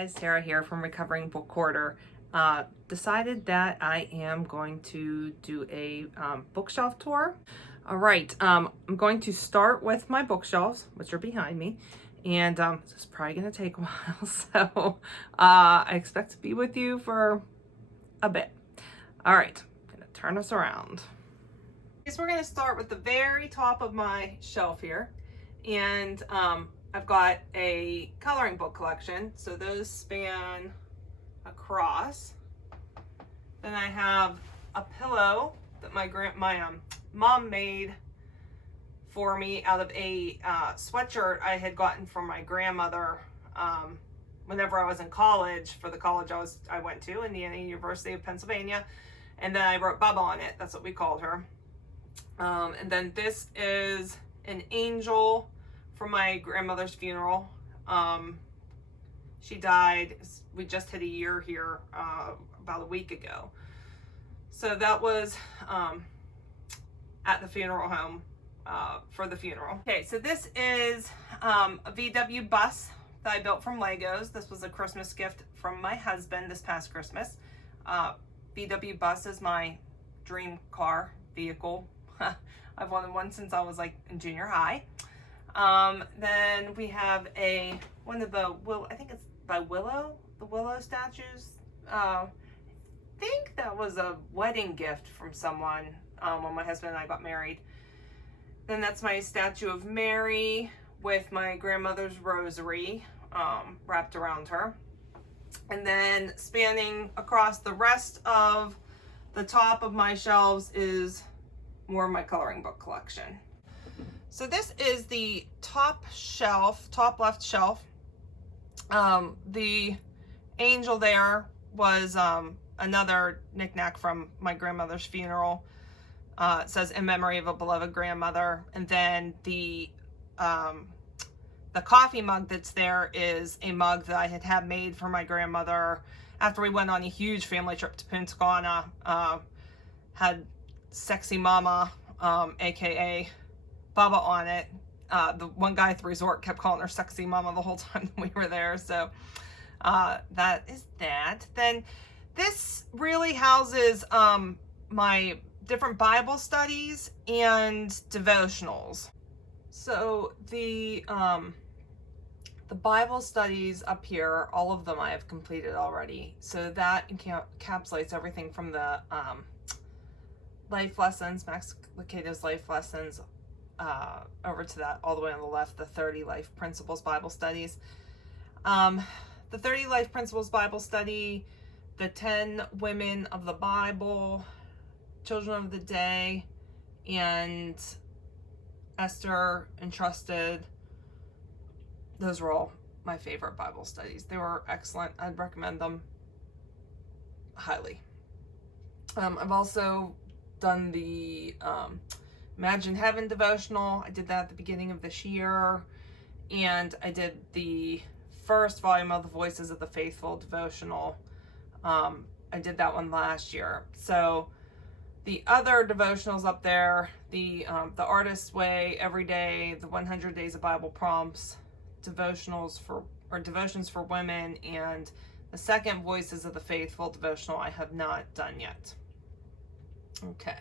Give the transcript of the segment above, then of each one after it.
guys, Sarah here from Recovering Book Hoarder. Decided that I am going to do a bookshelf tour. All right, I'm going to start with my bookshelves, which are behind me, and this is probably going to take a while, so I expect to be with you for a bit. All right, I'm going to turn us around. So we're going to start with the very top of my shelf here, and I've got a coloring book collection, so those span across. Then I have a pillow that my mom made for me out of a sweatshirt I had gotten from my grandmother whenever I was in college, for the college I went to, Indiana University of Pennsylvania, and then I wrote Bubba on it. That's what we called her. And then this is an angel from my grandmother's funeral. She died, we just hit a year here about a week ago. So that was at the funeral home for the funeral. Okay, so this is a VW bus that I built from Legos. This was a Christmas gift from my husband this past Christmas. VW bus is my dream car vehicle. I've wanted one since I was like in junior high. Then we have one of the I think it's by Willow, the Willow statues. I think that was a wedding gift from someone when my husband and I got married. Then that's my statue of Mary with my grandmother's rosary wrapped around her. And then spanning across the rest of the top of my shelves is more of my coloring book collection. So this is the top left shelf. The angel there was another knickknack from my grandmother's funeral. It says, "In memory of a beloved grandmother." And then the coffee mug that's there is a mug that I had made for my grandmother after we went on a huge family trip to Punta Cana. Had Sexy Mama, aka Bubba, on it. The one guy at the resort kept calling her Sexy Mama the whole time that we were there. So that is that. Then this really houses my different Bible studies and devotionals. So the Bible studies up here, all of them I have completed already. So that encapsulates everything from the life lessons, Max Lucado's life lessons, over to that all the way on the left, the 30 Life Principles Bible Studies. The 30 Life Principles Bible Study, the 10 Women of the Bible, Children of the Day, and Esther Entrusted. Those were all my favorite Bible studies. They were excellent. I'd recommend them highly. I've also done the Imagine Heaven devotional. I did that at the beginning of this year. And I did the first volume of the Voices of the Faithful devotional. I did that one last year. So the other devotionals up there, the Artist's Way, Every Day, the 100 Days of Bible Prompts, devotions for women, and the second Voices of the Faithful devotional I have not done yet. Okay.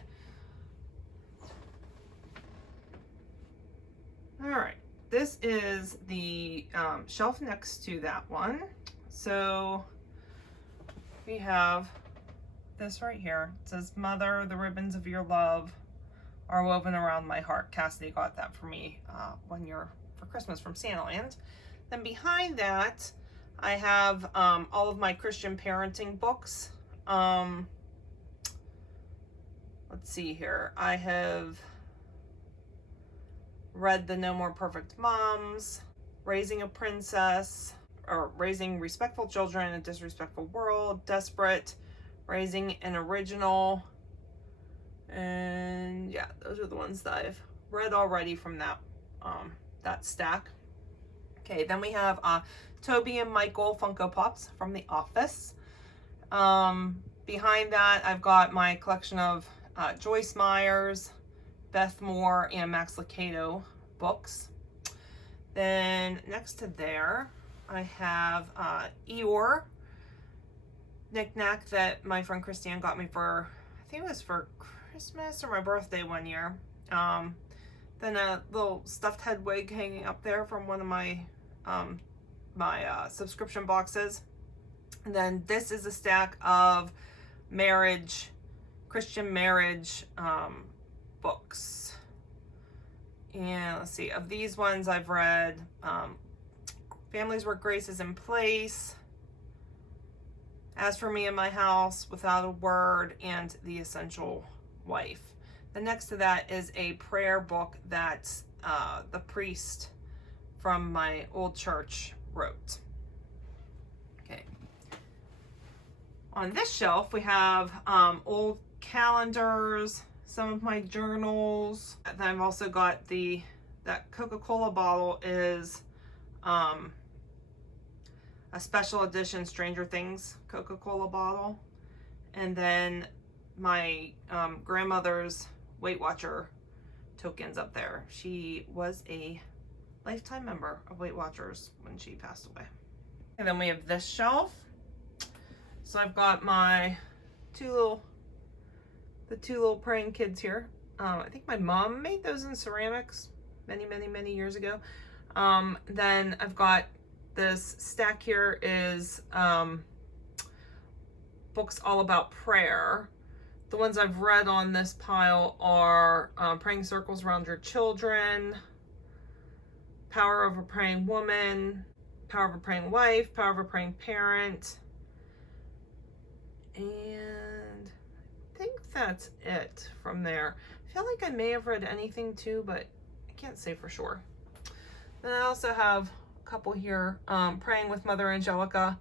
All right. This is the shelf next to that one. So we have this right here. It says, "Mother, the ribbons of your love are woven around my heart." Cassidy got that for me one year for Christmas from Santaland. Then behind that, I have all of my Christian parenting books. Let's see here. I have read the No More Perfect Moms, Raising a Princess, or Raising Respectful Children in a Disrespectful World, Desperate, Raising an Original, and yeah, those are the ones that I've read already from that stack. Okay, then we have Toby and Michael Funko Pops from The Office. Behind that, I've got my collection of Joyce Myers, Beth Moore, and Max Lucado books. Then next to there, I have Eeyore knick-knack that my friend Christiane got me for, I think it was for Christmas or my birthday one year. Then a little stuffed Hedwig hanging up there from one of my subscription boxes. And then this is a stack of Christian marriage books. And let's see, of these ones I've read Families Where Grace Is in Place, As for Me in My House, Without a Word, and The Essential Wife. The next to that is a prayer book that the priest from my old church wrote. Okay. On this shelf we have old calendars, some of my journals. And I've also got that Coca-Cola bottle is a special edition Stranger Things Coca-Cola bottle. And then my grandmother's Weight Watcher tokens up there. She was a lifetime member of Weight Watchers when she passed away. And then we have this shelf. So I've got my two little praying kids here. I think my mom made those in ceramics many years ago. Then I've got this stack here is books all about prayer. The ones I've read on this pile are Praying Circles Around Your Children, Power of a Praying Woman, Power of a Praying Wife, Power of a Praying Parent, and I think that's it from there. I feel like I may have read anything too, but I can't say for sure. Then I also have a couple here, Praying with Mother Angelica.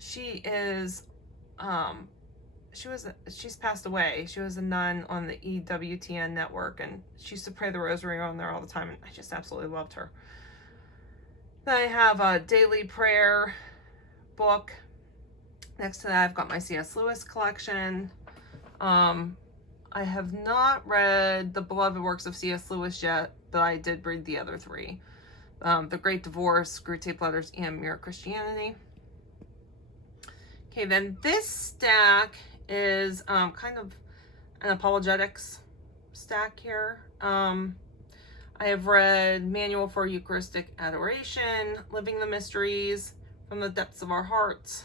She is she's passed away. She was a nun on the EWTN network, and she used to pray the rosary on there all the time, and I just absolutely loved her. Then I have a daily prayer book. Next to that, I've got my C.S. Lewis collection. I have not read the beloved works of C.S. Lewis yet, but I did read the other three. The Great Divorce, Screwtape Letters, and Mere Christianity. Okay, then this stack is kind of an apologetics stack here. I have read Manual for Eucharistic Adoration, Living the Mysteries, From the Depths of Our Hearts,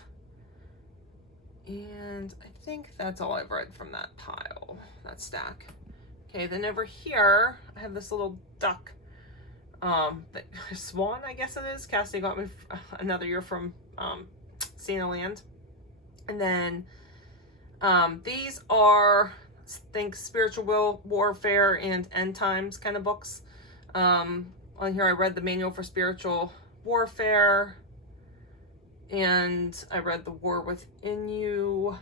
and I think that's all I've read from that pile, that stack. Okay, then over here, I have this little duck, swan, I guess it is. Cassie got me another year from Sina Land. And then these are, I think, spiritual warfare and end times kind of books. On here I read the Manual for Spiritual Warfare, and I read The War Within You,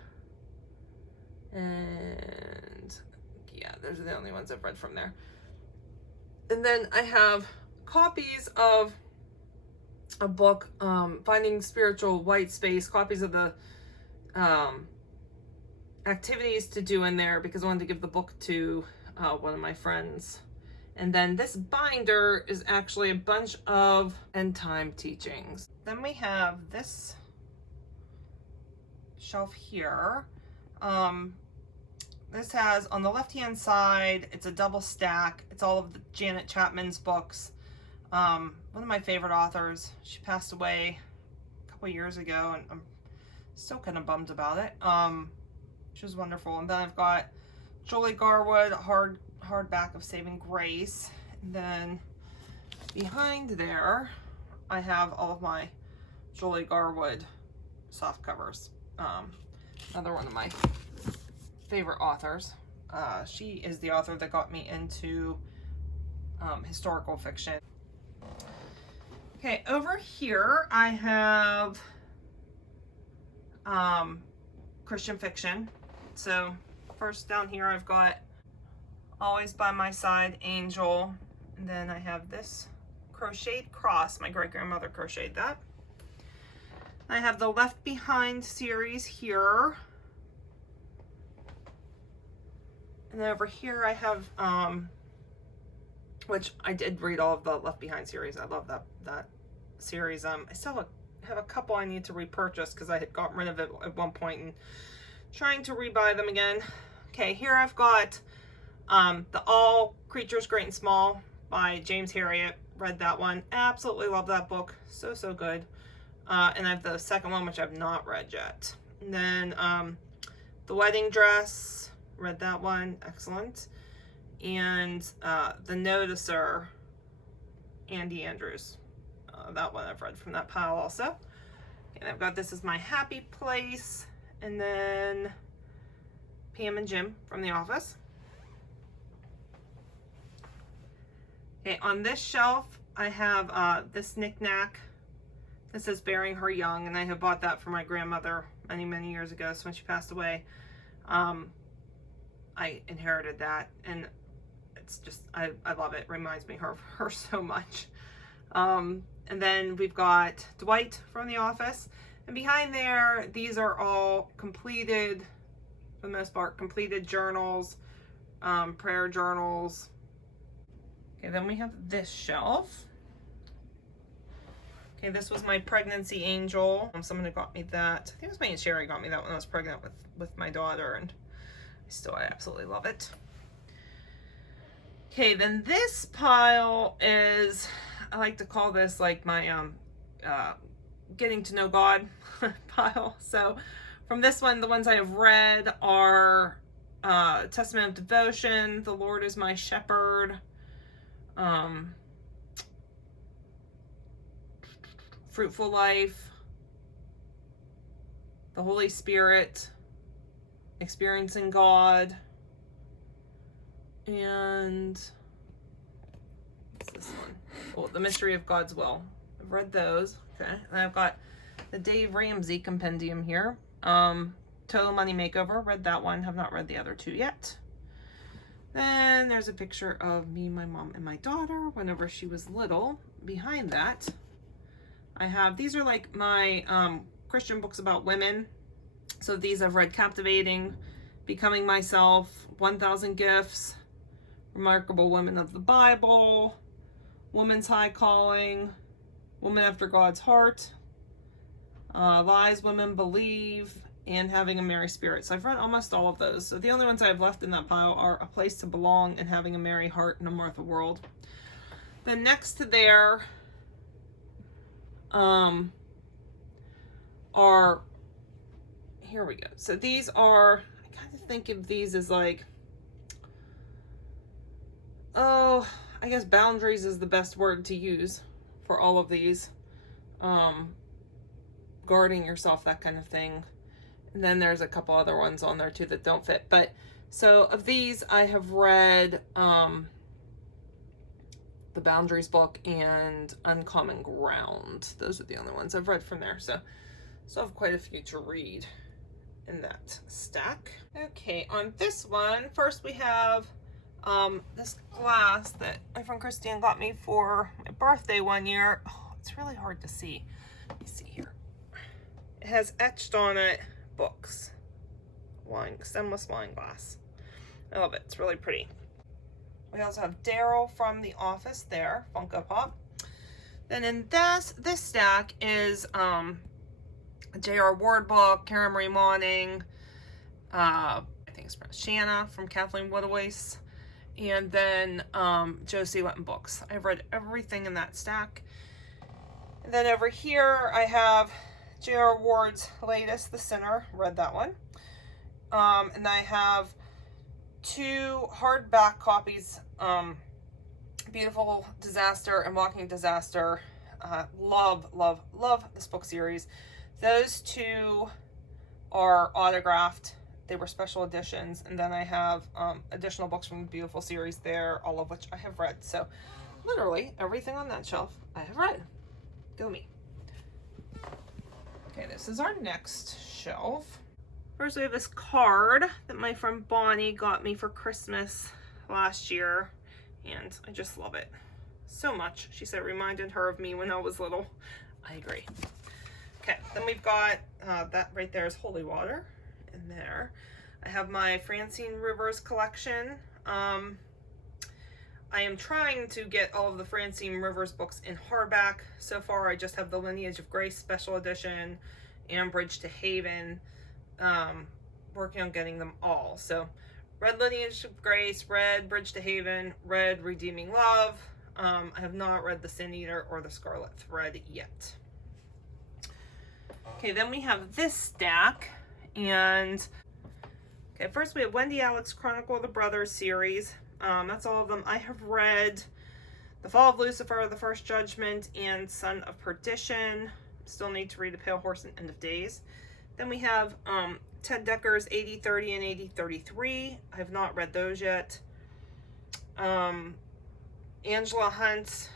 and yeah, those are the only ones I've read from there. And then I have copies of a book, Finding Spiritual White Space, copies of the activities to do in there because I wanted to give the book to one of my friends. And then this binder is actually a bunch of end time teachings. Then we have this shelf here. This has, on the left hand side, it's a double stack. It's all of the Janet Chapman's books. One of my favorite authors. She passed away a couple years ago, and I'm still kind of bummed about it. She was wonderful. And then I've got Julie Garwood, hardback of Saving Grace. And then behind there, I have all of my Julie Garwood soft covers. Another one of my favorite authors. She is the author that got me into historical fiction. Okay, over here I have Christian fiction. So first down here I've got Always by My Side, Angel, and then I have this crocheted cross. My great-grandmother crocheted that. I have the Left Behind series here. And then over here I have, which I did read all of the Left Behind series. I love that series. I still have a couple I need to repurchase because I had gotten rid of it at one point and trying to rebuy them again. Okay, here I've got the All Creatures Great and Small by James Herriot. Read that one. Absolutely love that book. So, so good. And I have the second one, which I've not read yet. And then The Wedding Dress. Read that one. Excellent. And The Noticer, Andy Andrews. That one I've read from that pile also. And I've got This Is My Happy Place. And then Pam and Jim from The Office. Okay, on this shelf, I have this knickknack. This is Bearing Her Young, and I have bought that for my grandmother many, many years ago. So when she passed away, I inherited that, and it's just, I love it. It reminds me of her so much. And then we've got Dwight from The Office. And behind there, these are all completed, for the most part, completed journals, prayer journals. Okay, then we have this shelf. Okay, this was my pregnancy angel. Someone who got me that. I think it was my Aunt Sherry got me that when I was pregnant with my daughter, and I absolutely love it. Okay, then this pile is, I like to call this like my getting to know God pile. So from this one, the ones I have read are Testament of Devotion, The Lord is My Shepherd, Fruitful Life, The Holy Spirit, Experiencing God, and what's this one? Oh, The Mystery of God's Will. I've read those. Okay, and I've got the Dave Ramsey compendium here. Total Money Makeover. Read that one. Have not read the other two yet. Then there's a picture of me, my mom, and my daughter whenever she was little. Behind that, I have, these are like my Christian books about women. So these I've read: Captivating, Becoming Myself, 1,000 Gifts, Remarkable Women of the Bible, Woman's High Calling, Woman After God's Heart, Lies Women Believe, and Having a Merry Spirit. So I've read almost all of those. So the only ones I have left in that pile are A Place to Belong and Having a Merry Heart and A Martha World. Then next to there are, here we go. So these are, I kind of think of these as like, oh, I guess boundaries is the best word to use for all of these. Guarding yourself, that kind of thing. And then there's a couple other ones on there too that don't fit. But so of these, I have read the Boundaries book and Uncommon Ground. Those are the only ones I've read from there. So I have quite a few to read in that stack. Okay, on this one, first we have this glass that my friend Christine got me for my birthday one year. Oh, it's really hard to see. Let me see here. It has etched on it books. Stemless wine glass. I love it. It's really pretty. We also have Daryl from The Office there, Funko Pop. Then in this stack is a J.R. Ward book, Karen Marie Moning, I think it's pronounced Shanna from Kathleen Woodwise, and then Josie Letton books. I've read everything in that stack. And then over here I have J.R. Ward's latest, The Sinner. Read that one. And I have two hardback copies, Beautiful Disaster and Walking Disaster. Love this book series. Those two are autographed. They were special editions. And then I have additional books from the Beautiful series there, all of which I have read. So literally everything on that shelf I have read. Go me. Okay, this is our next shelf. First we have this card that my friend Bonnie got me for Christmas last year, and I just love it so much. She said it reminded her of me when I was little. I agree. Okay, then we've got that right there is Holy Water in there. I have my Francine Rivers collection. I am trying to get all of the Francine Rivers books in hardback. So far, I just have the Lineage of Grace special edition and Bridge to Haven. Working on getting them all. So, read Lineage of Grace, read Bridge to Haven, read Redeeming Love. I have not read The Sin Eater or The Scarlet Thread yet. Okay, then we have this stack, and okay, first we have Wendy Alex Chronicle of the Brothers series. That's all of them. I have read The Fall of Lucifer, The First Judgment, and Son of Perdition. Still need to read The Pale Horse and End of Days. Then we have Ted Decker's 8030 and 8033. I have not read those yet. Angela Hunt's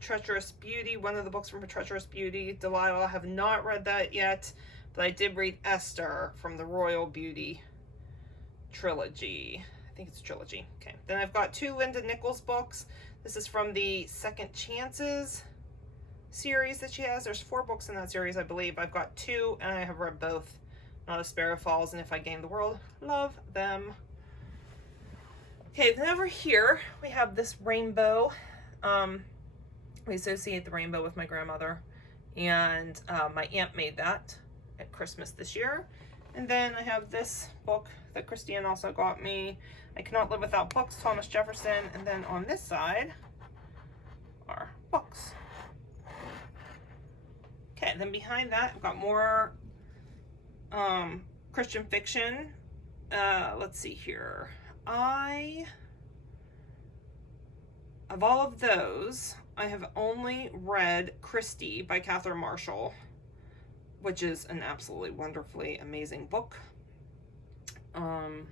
Treacherous Beauty, one of the books from Treacherous Beauty. Delilah, I have not read that yet, but I did read Esther from the Royal Beauty trilogy. I think it's a trilogy. Okay. Then I've got 2 Linda Nichols books. This is from the Second Chances series that she has. There's 4 books in that series, I believe. I've got 2, and I have read both. Not a Sparrow Falls and If I Gain the World. Love them. Okay, then over here, we have this rainbow. We associate the rainbow with my grandmother, and my aunt made that at Christmas this year. And then I have this book that Christine also got me, I Cannot Live Without Books, Thomas Jefferson. And then on this side are books. Okay, then behind that, I've got more Christian fiction. Let's see here. Of all of those, I have only read Christie by Catherine Marshall, which is an absolutely wonderfully amazing book. Okay,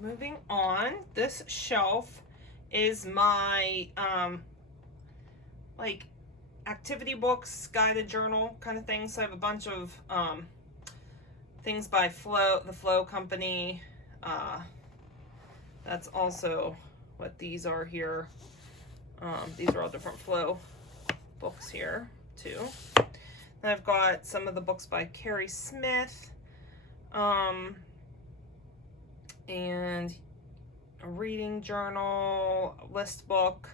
moving on. This shelf is my like activity books, guided journal kind of thing. So I have a bunch of things by the Flow Company. That's also what these are here. These are all different Flow books here too. Then I've got some of the books by Carrie Smith, and a reading journal, a list book,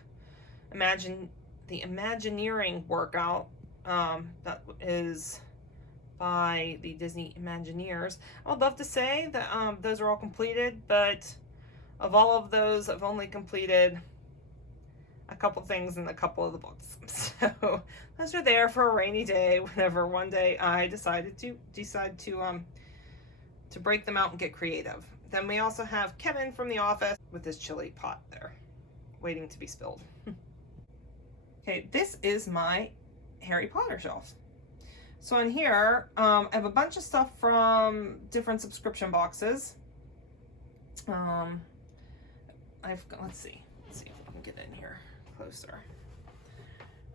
the Imagineering workout, that is by the Disney Imagineers. I would love to say that those are all completed, but of all of those, I've only completed a couple things in a couple of the books. So those are there for a rainy day whenever one day I decide to break them out and get creative. Then we also have Kevin from The Office with his chili pot there, waiting to be spilled. Okay, this is my Harry Potter shelf. So in here, I have a bunch of stuff from different subscription boxes. Let's see if I can get in here closer.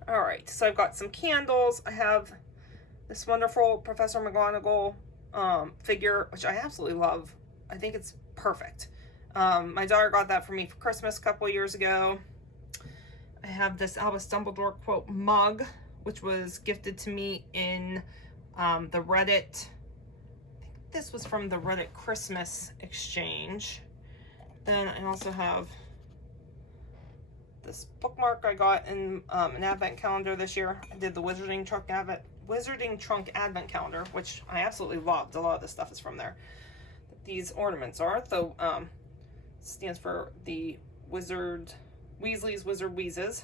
All right, so I've got some candles. I have this wonderful Professor McGonagall figure, which I absolutely love. I think it's perfect. My daughter got that for me for Christmas a couple years ago. I have this Albus Dumbledore quote mug, which was gifted to me in the Reddit. I think this was from the Reddit Christmas exchange. Then I also have this bookmark I got in an advent calendar this year. I did the Wizarding Trunk Advent Calendar, which I absolutely loved. A lot of this stuff is from there. These ornaments are, though, stands for the Weasley's Wizard Wheezes.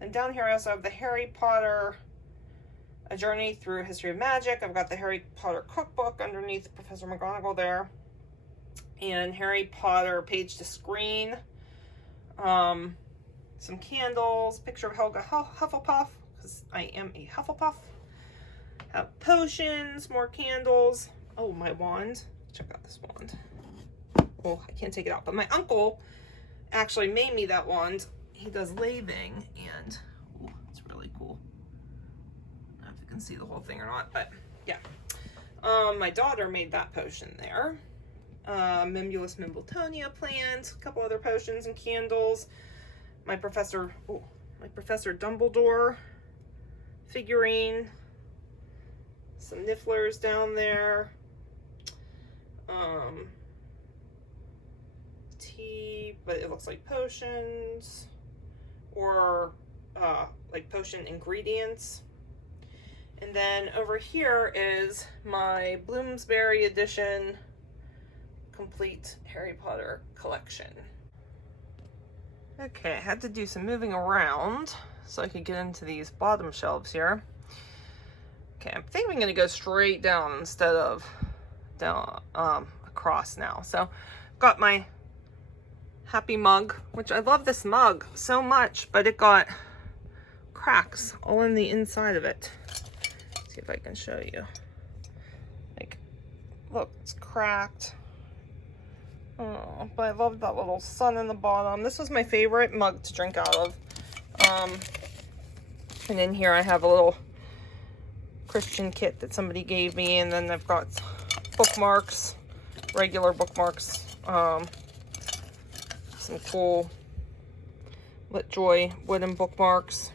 And down here I also have the Harry Potter, A Journey Through a History of Magic. I've got the Harry Potter cookbook underneath Professor McGonagall there. And Harry Potter Page to Screen. Some candles, picture of Helga Hufflepuff, because I am a Hufflepuff. Have potions, more candles. Oh, my wand. Check out this wand. Oh, I can't take it out. But my uncle actually made me that wand. He does lathing, and oh, it's really cool. I don't know if you can see the whole thing or not, but yeah. My daughter made that potion there. Mimulus Mimbletonia plant, a couple other potions and candles. My Professor Dumbledore figurine. Some Nifflers down there. tea, but it looks like potions or like potion ingredients. And then over here is my Bloomsbury edition complete Harry Potter collection. Okay, I had to do some moving around so I could get into these bottom shelves here. Okay, I think I'm gonna go straight down instead of down across now. So got my happy mug, which I love this mug so much, but it got cracks all in the inside of it. Let's see if I can show you. Like, look, it's cracked. Oh, but I love that little sun in the bottom. This was my favorite mug to drink out of. And in here I have a little Christian kit that somebody gave me, and then I've got bookmarks, regular bookmarks, some cool LitJoy wooden bookmarks.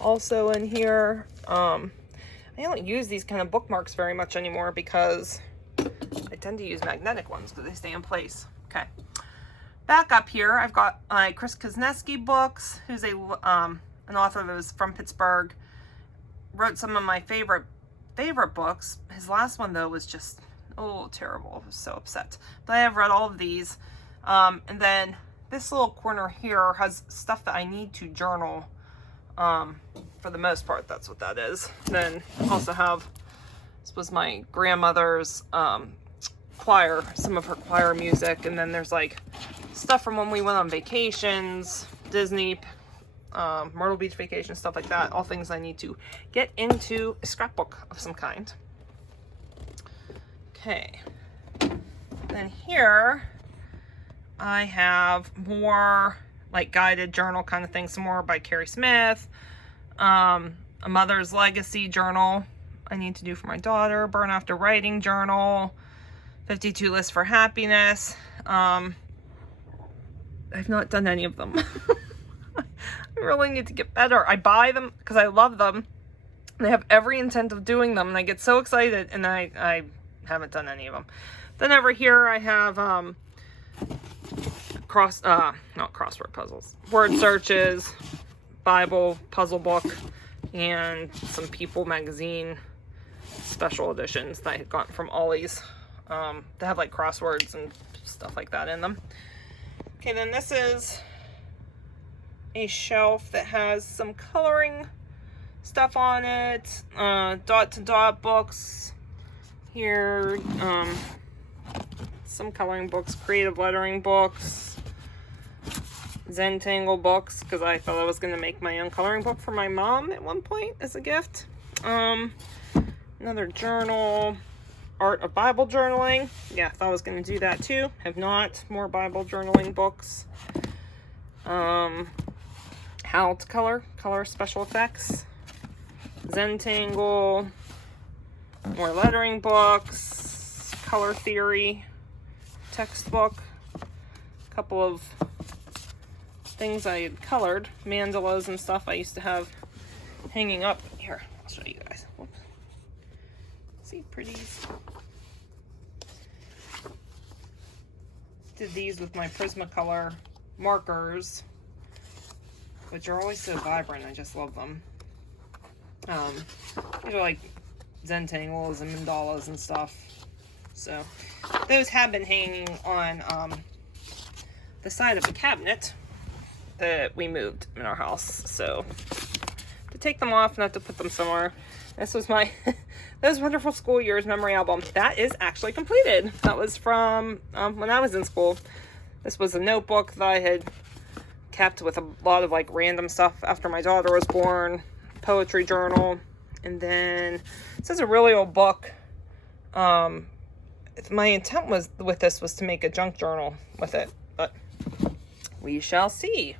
Also in here, I don't use these kind of bookmarks very much anymore because I tend to use magnetic ones because they stay in place. Okay. Back up here, I've got my Chris Kosneski books, who's an author that was from Pittsburgh. Wrote some of my favorite books. His last one, though, was just, oh, terrible. I was so upset. But I have read all of these. And then this little corner here has stuff that I need to journal. For the most part, that's what that is. Then I also have, this was my grandmother's choir, some of her choir music. And then there's like stuff from when we went on vacations, Disney, Myrtle Beach vacation, stuff like that. All things I need to get into a scrapbook of some kind. Okay. Then here I have more like guided journal kind of things, some more by Carrie Smith. A Mother's Legacy journal I need to do for my daughter. Burn After Writing journal. 52 Lists for Happiness. I've not done any of them. I really need to get better. I buy them because I love them. And I have every intent of doing them. And I get so excited. And I haven't done any of them. Then over here I have not crossword puzzles. Word searches. Bible puzzle book. And some People magazine special editions that I had gotten from Ollie's. They have like crosswords and stuff like that in them. Okay, then this is a shelf that has some coloring stuff on it, dot to dot books here, some coloring books, creative lettering books, Zentangle books, because I thought I was going to make my own coloring book for my mom at one point as a gift. Another journal, Art of Bible Journaling. Yeah, I thought I was going to do that too. Have not. More Bible journaling books. How to color special effects. Zentangle. More lettering books. Color theory. Textbook. A couple of things I had colored. Mandalas and stuff I used to have hanging up. Here, I'll show you guys. Whoops. See, pretties. Did these with my Prismacolor markers, which are always so vibrant. I just love them. These are like Zentangles and mandalas and stuff. So those have been hanging on the side of the cabinet that we moved in our house. So to take them off, not to put them somewhere. This was my Those Wonderful School Years memory album. That is actually completed. That was from when I was in school. This was a notebook that I had kept with a lot of like random stuff after my daughter was born. Poetry journal. And then this is a really old book. My intent was with this was to make a junk journal with it, but we shall see.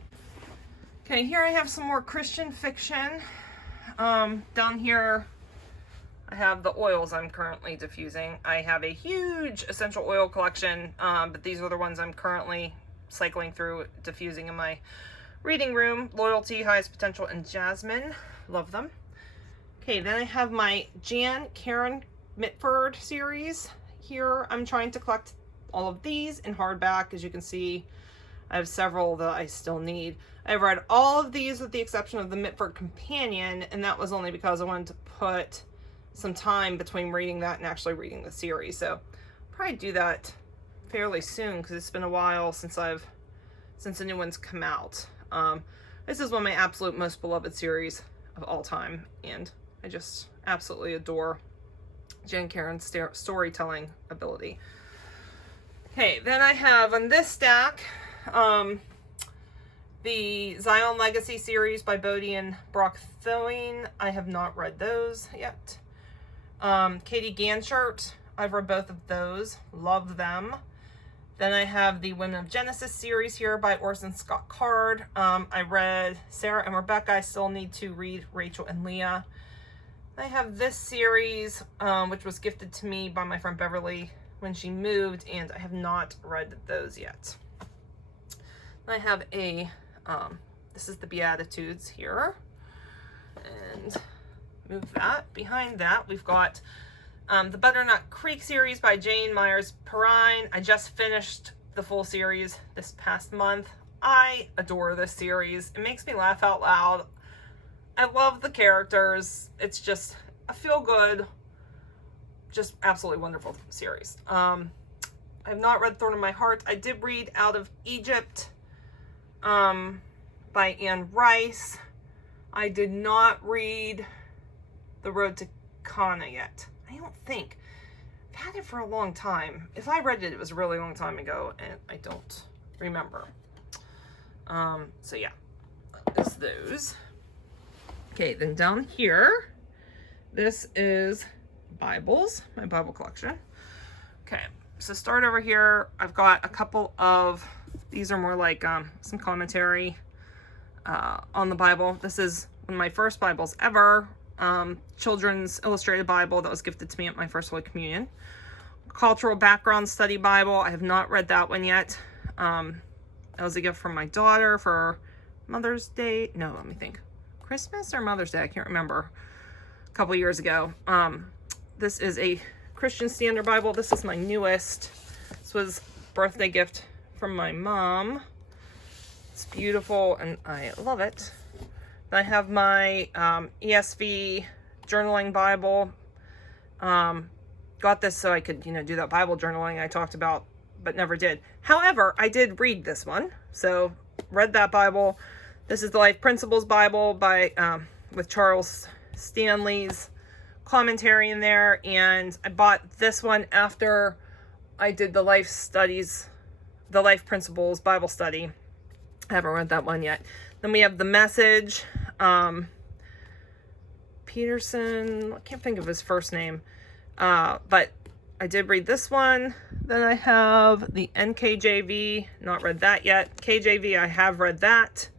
Okay, here I have some more Christian fiction. Down here I have the oils I'm currently diffusing. I have a huge essential oil collection, but these are the ones I'm currently cycling through, diffusing in my reading room. Loyalty, Highest Potential, and Jasmine. Love them. Okay, then I have my Jan Karen Mitford series. Here I'm trying to collect all of these in hardback. As you can see, I have several that I still need. I've read all of these with the exception of the Mitford Companion, and that was only because I wanted to put some time between reading that and actually reading the series. So I'll probably do that fairly soon because it's been a while since the new one's come out. This is one of my absolute most beloved series of all time, and I just absolutely adore Jen Karon's storytelling ability. Okay, then I have on this stack the Zion Legacy series by Bodie and Brock Thoing. I have not read those yet. Katie Ganshert, I've read both of those. Love them. Then I have the Women of Genesis series here by Orson Scott Card. I read Sarah and Rebecca. I still need to read Rachel and Leah. I have this series, which was gifted to me by my friend Beverly when she moved, and I have not read those yet. I have this is the Beatitudes here. And move that. Behind that, we've got the Butternut Creek series by Jane Myers Perrine. I just finished the full series this past month. I adore this series. It makes me laugh out loud. I love the characters. It's just a feel-good, just absolutely wonderful series. I have not read Thorn in My Heart. I did read Out of Egypt by Anne Rice. I did not read The Road to Kana yet. I don't think. I've had it for a long time. If I read it, it was a really long time ago, and I don't remember. So yeah, there's those. Okay, then down here, this is Bibles, my Bible collection. Okay, so start over here. I've got a couple of, these are more like some commentary on the Bible. This is one of my first Bibles ever. Children's illustrated Bible that was gifted to me at my first Holy Communion. Cultural Background Study Bible. I have not read that one yet. That was a gift from my daughter for Mother's Day. No, let me think. Christmas or Mother's Day? I can't remember. A couple years ago. This is a Christian Standard Bible. This is my newest. This was a birthday gift from my mom. It's beautiful and I love it. I have my ESV journaling Bible. Got this so I could, do that Bible journaling I talked about, but never did. However, I did read this one. So read that Bible. This is the Life Principles Bible by with Charles Stanley's commentary in there. And I bought this one after I did the Life Studies, the Life Principles Bible study. I haven't read that one yet. Then we have The Message. Peterson, I can't think of his first name. But I did read this one. Then I have the NKJV, not read that yet. KJV, I have read that.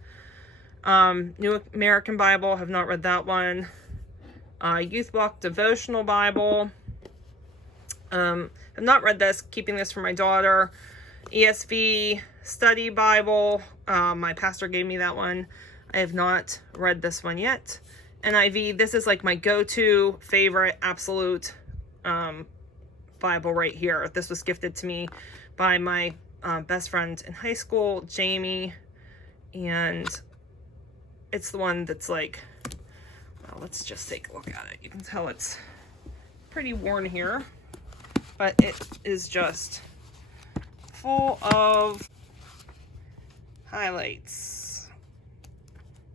New American Bible, have not read that one. Youth Walk Devotional Bible. Have not read this, keeping this for my daughter. ESV Study Bible. My pastor gave me that one. I have not read this one yet. NIV, this is like my go-to favorite absolute Bible right here. This was gifted to me by my best friend in high school, Jamie, and it's the one that's like, well, let's just take a look at it. You can tell it's pretty worn here, but it is just full of highlights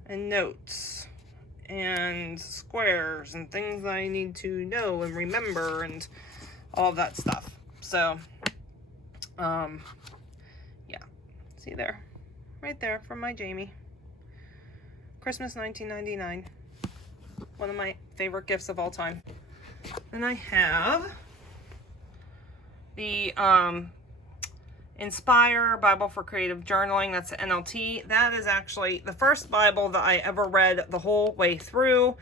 and notes and squares and things I need to know and remember and all of that stuff. So, yeah, see there, right there from my Jamie. Christmas 1999. One of my favorite gifts of all time. Then I have the Inspire Bible for Creative Journaling. That's the NLT. That is actually the first Bible that I ever read the whole way through.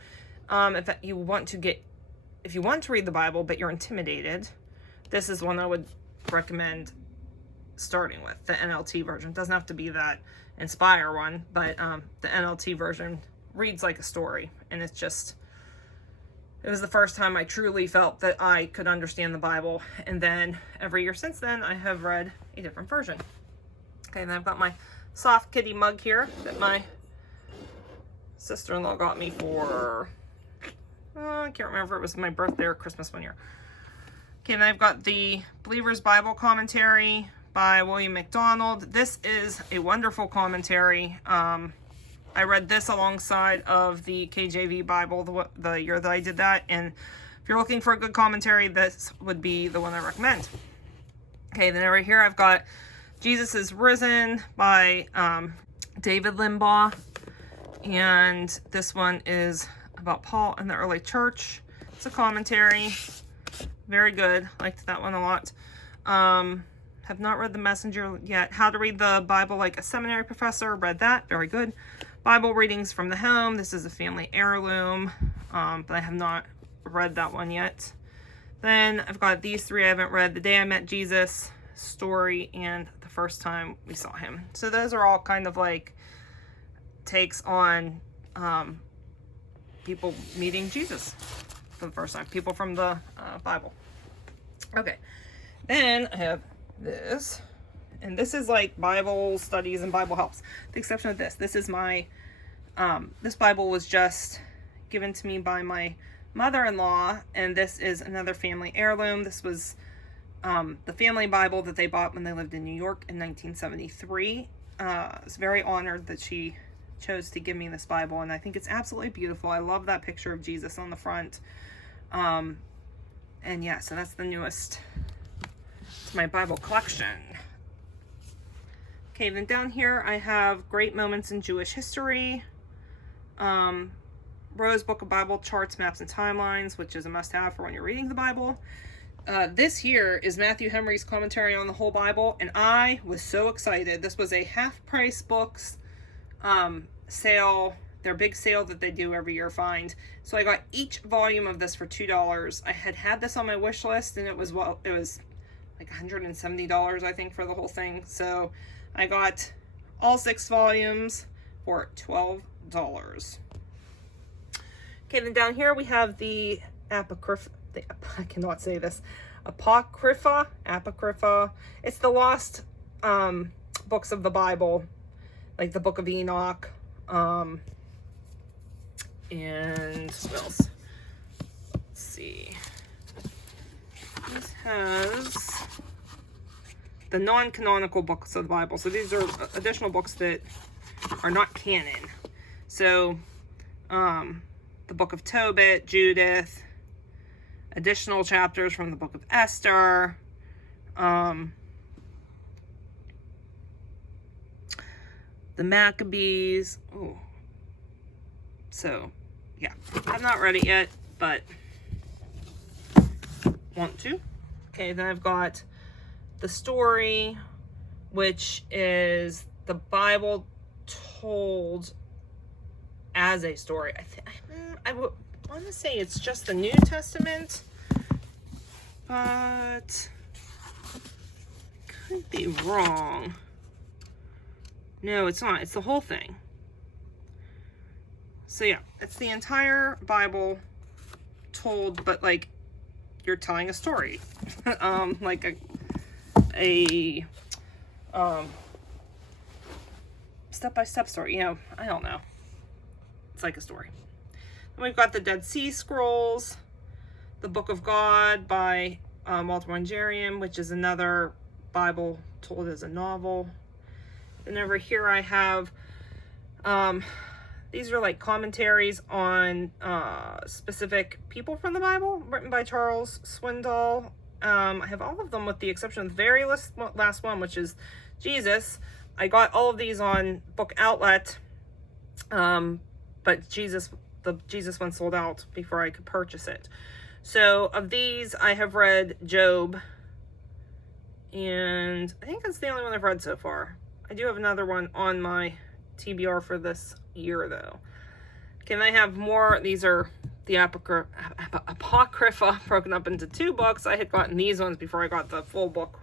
If you want to read the Bible but you're intimidated, this is one I would recommend starting with, the NLT version. It doesn't have to be that Inspire one, but the NLT version reads like a story, and it's just It was the first time I truly felt that I could understand the Bible. And then every year since then, I have read a different version. Okay, then I've got my soft kitty mug here that my sister-in-law got me for, I can't remember if it was my birthday or Christmas one year. Okay, then I've got the Believer's Bible Commentary by William MacDonald. This is a wonderful commentary. I read this alongside of the KJV Bible the year that I did that, and if you're looking for a good commentary, this would be the one I recommend. Okay, then over here I've got Jesus is Risen by David Limbaugh, and this one is about Paul and the early church. It's a commentary, very good, liked that one a lot. Have not read The Messenger yet. How to Read the Bible Like a Seminary Professor, read that, very good. Bible Readings from the Home, this is a family heirloom, but I have not read that one yet. Then I've got these three I haven't read: The Day I Met Jesus, Story, and The First Time We Saw Him. So those are all kind of like takes on people meeting Jesus for the first time, people from the Bible. Okay, then I have this, and this is like Bible studies and Bible helps, with the exception of this. This is my this Bible was just given to me by my mother-in-law, and this is another family heirloom. This was the family Bible that they bought when they lived in New York in 1973. I was very honored that she chose to give me this Bible, and I think it's absolutely beautiful. I love that picture of Jesus on the front. And yeah, so that's the newest to my Bible collection. Okay, then down here I have Great Moments in Jewish History, Rose Book of Bible Charts, Maps, and Timelines, which is a must-have for when you're reading the Bible. This here is Matthew Henry's commentary on the whole Bible, and I was so excited. This was a half-price books sale, their big sale that they do every year, find. So I got each volume of this for $2. I had this on my wish list, and it was like $170, I think, for the whole thing. So I got all 6 volumes for $12. Okay, then down here we have the Apocrypha. I cannot say this. Apocrypha. It's the lost books of the Bible, like the Book of Enoch. And what else? Let's see. This has the non-canonical books of the Bible. So these are additional books that are not canon. So, the Book of Tobit, Judith, additional chapters from the Book of Esther, the Maccabees. Ooh. So, yeah, I've not read it yet, but want to. Okay, then I've got The Story, which is the Bible told as a story. I would want to say it's just the New Testament, but could be wrong. No, it's not. It's the whole thing. So yeah, it's the entire Bible told, but like you're telling a story, like a step-by-step story. You know, I don't know. It's like a story. Then we've got the Dead Sea Scrolls, the Book of God by Walter Wanjerian, which is another Bible told as a novel. And over here I have, these are like commentaries on specific people from the Bible, written by Charles Swindoll. I have all of them with the exception of the very last one, which is Jesus. I got all of these on Book Outlet, but the Jesus one sold out before I could purchase it. So of these, I have read Job, and I think that's the only one I've read so far. I do have another one on my TBR for this year, though. Okay, and I have more. These are the Apocrypha broken up into 2 books. I had gotten these ones before I got the full book.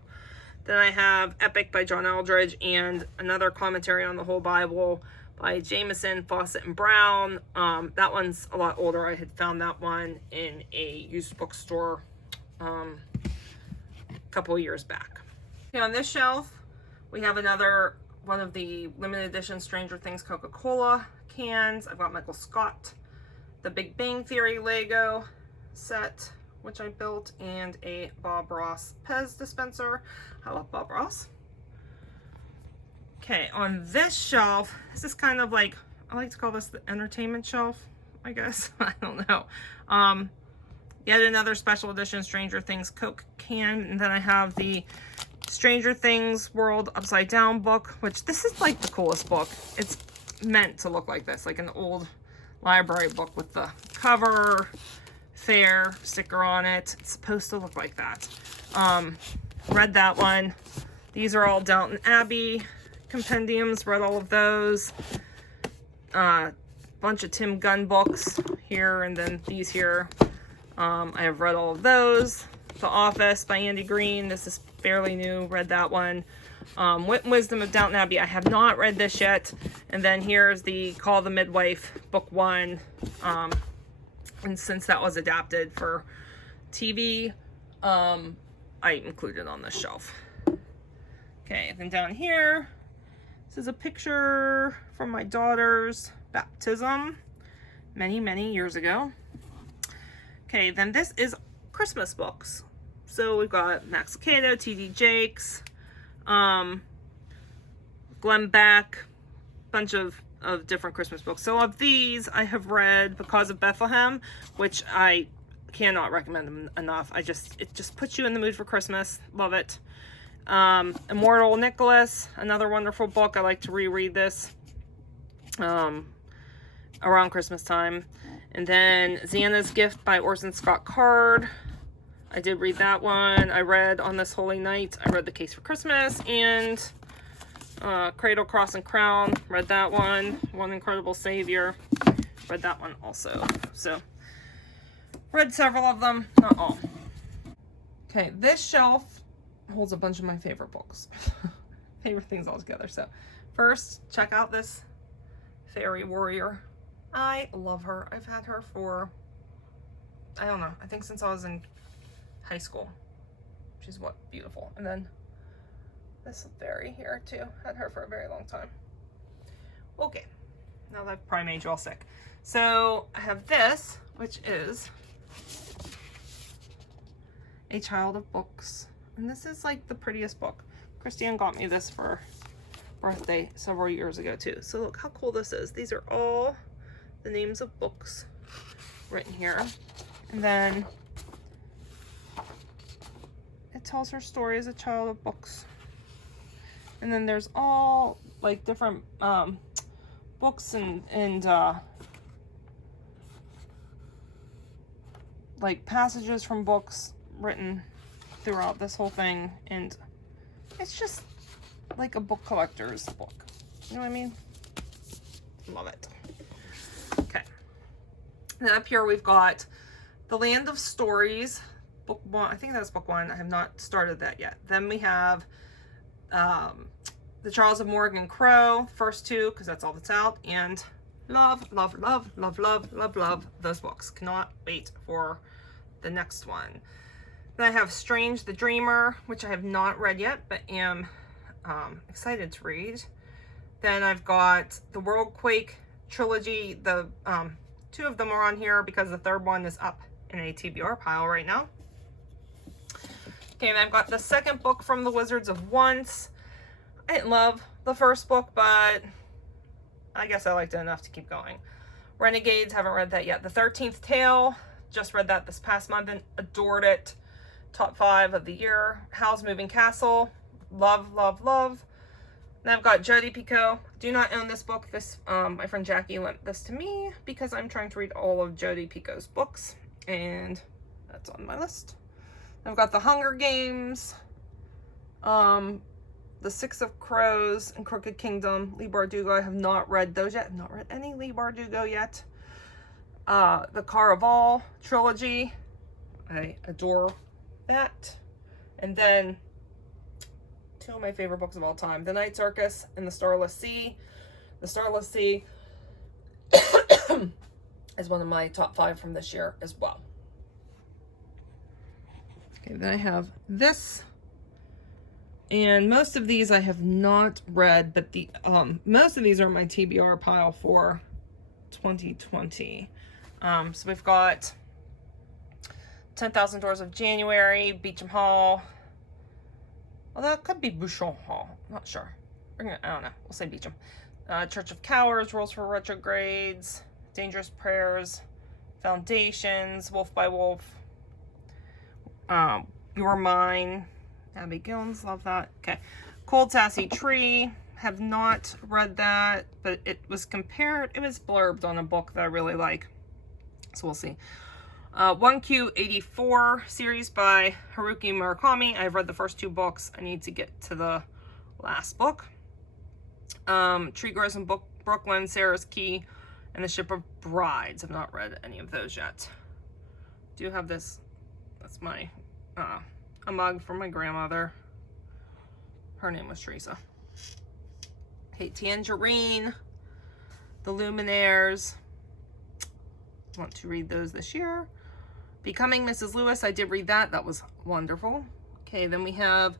Then I have Epic by John Eldredge and another commentary on the whole Bible by Jameson, Fawcett, and Brown. That one's a lot older. I had found that one in a used bookstore a couple of years back. Okay, on this shelf, we have another one of the limited edition Stranger Things Coca-Cola cans. I've got Michael Scott, the Big Bang Theory Lego set, which I built, and a Bob Ross Pez dispenser. I love Bob Ross. Okay, on this shelf, this is kind of like, I like to call this the entertainment shelf, I guess. I don't know. Yet another special edition Stranger Things Coke can, and then I have the Stranger Things World Upside Down book, which this is like the coolest book. It's meant to look like this, like an old library book with the cover, fair sticker on it. It's supposed to look like that. Read that one. These are all Downton Abbey compendiums, read all of those. Bunch of Tim Gunn books here, and then these here. I have read all of those. The Office by Andy Green. This is fairly new. Read that one. Wit and Wisdom of Downton Abbey. I have not read this yet. And then here's the Call the Midwife, book 1. And since that was adapted for TV, I included it on this shelf. Okay, then down here, this is a picture from my daughter's baptism many, many years ago. Okay, then this is Christmas books. So we've got Max Lucado, T.D. Jakes, Glenn Beck, bunch of different Christmas books. So of these, I have read Because of Bethlehem, which I cannot recommend them enough. It just puts you in the mood for Christmas. Love it. Immortal Nicholas, another wonderful book. I like to reread this around Christmas time. And then Xana's Gift by Orson Scott Card. I did read that one. I read On This Holy Night. I read The Case for Christmas, and Cradle, Cross, and Crown. Read that one. One Incredible Savior. Read that one also. So, read several of them, not all. Okay, this shelf holds a bunch of my favorite books. Favorite things all together. So, first, check out this Fairy Warrior. I love her. I've had her for, I don't know, I think since I was in high school. She's beautiful. And then this fairy here too. Had her for a very long time. Okay, now that I've probably made you all sick. So I have this, which is A Child of Books. And this is like the prettiest book. Christiane got me this for birthday several years ago too. So look how cool this is. These are all the names of books written here. And then it tells her story as a child of books. And then there's all like different books and like passages from books written throughout this whole thing. And it's just like a book collector's book. You know what I mean? Love it. Okay. Then up here we've got The Land of Stories, book 1. I think that's book 1. I have not started that yet. Then we have The Charles of Morgan Crow, first 2, because that's all that's out. And love those books. Cannot wait for the next one. Then I have Strange the Dreamer, which I have not read yet, but am excited to read. Then I've got the Worldquake trilogy. The 2 of them are on here because the 3rd one is up in a TBR pile right now. Okay, and I've got the 2nd book from the Wizards of Once. I didn't love the 1st book, but I guess I liked it enough to keep going. Renegades, haven't read that yet. The 13th Tale, just read that this past month and adored it. Top 5 of the year. Howl's Moving Castle, love. Then I've got Jodi Picoult. Do not own this book. This my friend Jackie lent this to me because I'm trying to read all of Jodi Picoult's books, and that's on my list. I've got The Hunger Games, The Six of Crows, and Crooked Kingdom. Leigh Bardugo. I have not read those yet. I've not read any Leigh Bardugo yet. The Caraval trilogy. I adore that. And then 2 of my favorite books of all time, The Night Circus and The Starless Sea. The Starless Sea is one of my top 5 from this year as well. Okay, then I have this. And most of these I have not read, but the most of these are my TBR pile for 2020. So we've got 10,000 Doors of January, Beecham Hall. Well, that could be Bouchon Hall. Not sure. I don't know. We'll say Beecham. Church of Cowards, Rules for Retrogrades, Dangerous Prayers, Foundations, Wolf by Wolf, You're Mine, Abby Gilens, love that. Okay. Cold Sassy Tree, have not read that, but it was blurbed on a book that I really like. So we'll see. 1Q84 series by Haruki Murakami. I've read the first 2 books. I need to get to the last book. Tree Grows in Brooklyn, Sarah's Key, and The Ship of Brides. I've not read any of those yet. Do have this. That's my a mug from my grandmother. Her name was Teresa. Okay, Tangerine, The Luminaires. Want to read those this year. Becoming Mrs. Lewis, I did read that. That was wonderful. Okay, then we have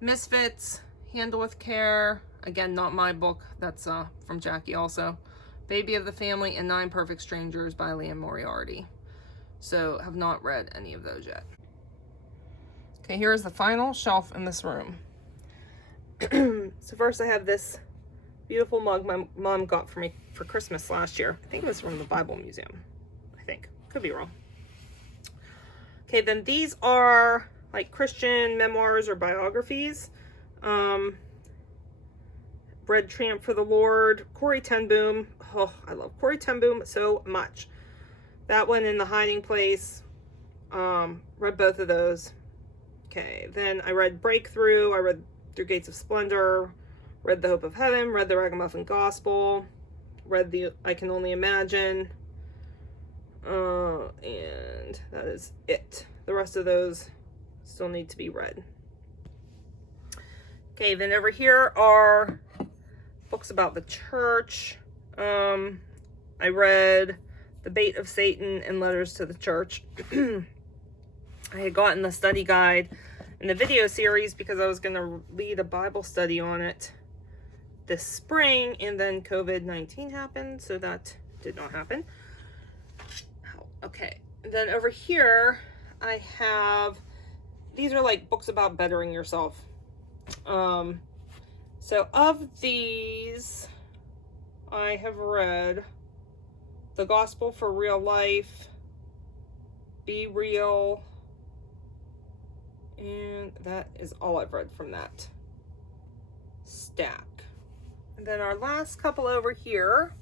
Misfits, Handle with Care. Again, not my book. That's from Jackie also. Baby of the Family and 9 Perfect Strangers by Liam Moriarty. So, have not read any of those yet. Okay, here is the final shelf in this room. So first I have this beautiful mug my mom got for me for Christmas last year. I think it was from the Bible Museum. I think. Could be wrong. Okay, then these are like Christian memoirs or biographies. Bread Tramp for the Lord, Corrie ten Boom. Oh, I love Corrie ten Boom so much. That one in The Hiding Place. Read both of those. Okay, then I read Breakthrough. I read Through Gates of Splendor. Read The Hope of Heaven. Read The Ragamuffin Gospel. Read the I Can Only Imagine. And that is it. The rest of those still need to be read. Okay, then over here are books about the church. I read The Bait of Satan and Letters to the Church. I had gotten the study guide in the video series because I was going to lead a Bible study on it this spring, and then COVID-19 happened, so that did not happen. Okay, and then over here I have, these are like books about bettering yourself. So of these, I have read The Gospel for Real Life, Be Real, and that is all I've read from that stack. And then our last couple over here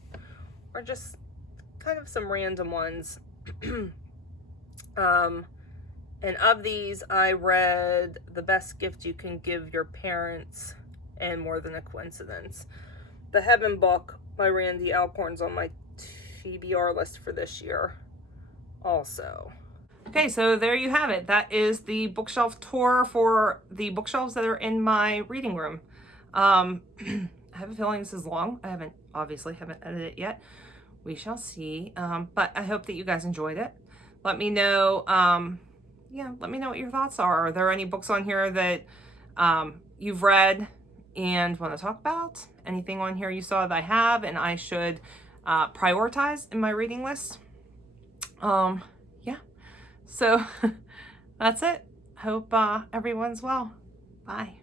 are just kind of some random ones. And of these, I read The Best Gift You Can Give Your Parents and More Than a Coincidence. The Heaven book by Randy Alcorn's on my TBR list for this year also. Okay, so there you have it. That is the bookshelf tour for the bookshelves that are in my reading room. I have a feeling this is long. I obviously haven't edited it yet. We shall see. But I hope that you guys enjoyed it. Let me know, let me know what your thoughts are. Are there any books on here that you've read and want to talk about? Anything on here you saw that I have and I should prioritize in my reading list? Yeah. So that's it. Hope everyone's well. Bye.